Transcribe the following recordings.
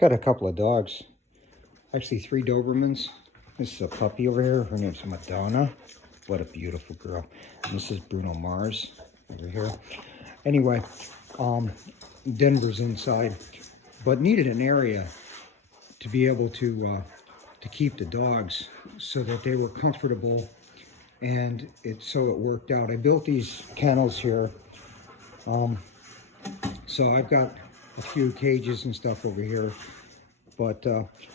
Got a couple of dogs. Actually, 3 Dobermans. This is a puppy over here. Her name's Madonna. What a beautiful girl. And this is Bruno Mars over here. Anyway, Denver's inside, but needed an area to be able to keep the dogs so that they were comfortable, and so it worked out. I built these kennels here, so I've got a few cages and stuff over here, but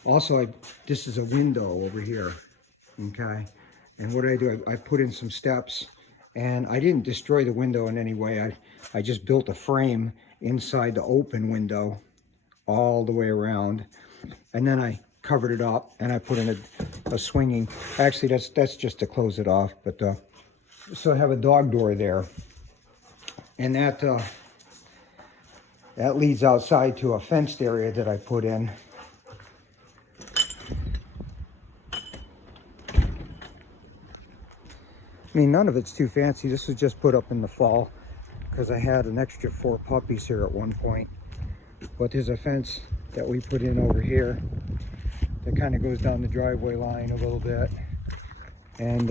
also this is a window over here, okay? And what I do, I put in some steps, and I didn't destroy the window in any way. I just built a frame inside the open window all the way around, and then I covered it up, and I put in a swinging. Actually, that's just to close it off. But so I have a dog door there, and that leads outside to a fenced area that I put in. I mean, none of it's too fancy. This was just put up in the fall because I had an extra 4 puppies here at one point. But there's a fence that we put in over here that kind of goes down the driveway line a little bit. And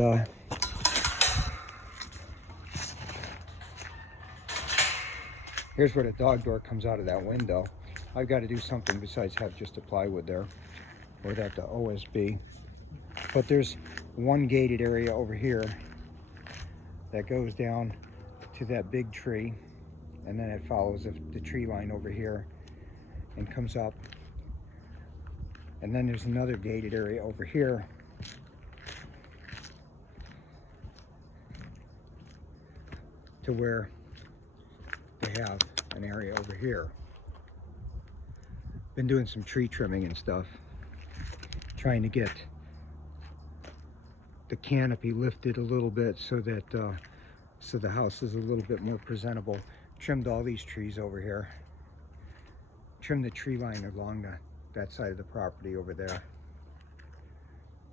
here's where the dog door comes out of that window. I've got to do something besides have just a plywood there, or that the OSB. But there's one gated area over here that goes down to that big tree, and then it follows the tree line over here and comes up. And then there's another gated area over here to where they have an area over here. Been doing some tree trimming and stuff, trying to get the canopy lifted a little bit so that so the house is a little bit more presentable. Trimmed all these trees over here. Trimmed the tree line along that side of the property over there.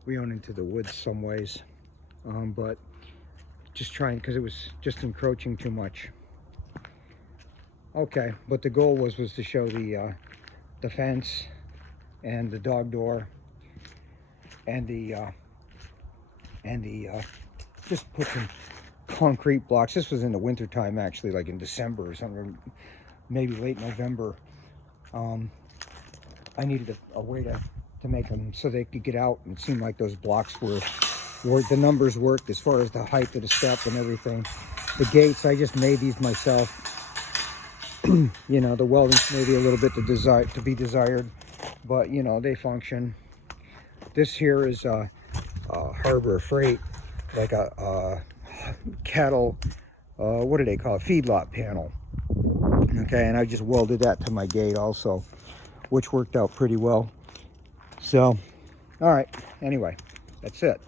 We own into the woods some ways, but just trying, because it was just encroaching too much. Okay, but the goal was to show the fence and the dog door and the just put some concrete blocks. This was in the winter time, actually, like in December or something, maybe late November. I needed a way to make them so they could get out, and it seemed like those blocks were the numbers worked as far as the height of the step and everything. The gates, I just made these myself. You know, the welding's maybe a little bit to be desired, but you know, they function. This here is Harbor Freight, like a cattle, what do they call it, feedlot panel. Okay, and I just welded that to my gate also, which worked out pretty well. So, all right, anyway, that's it.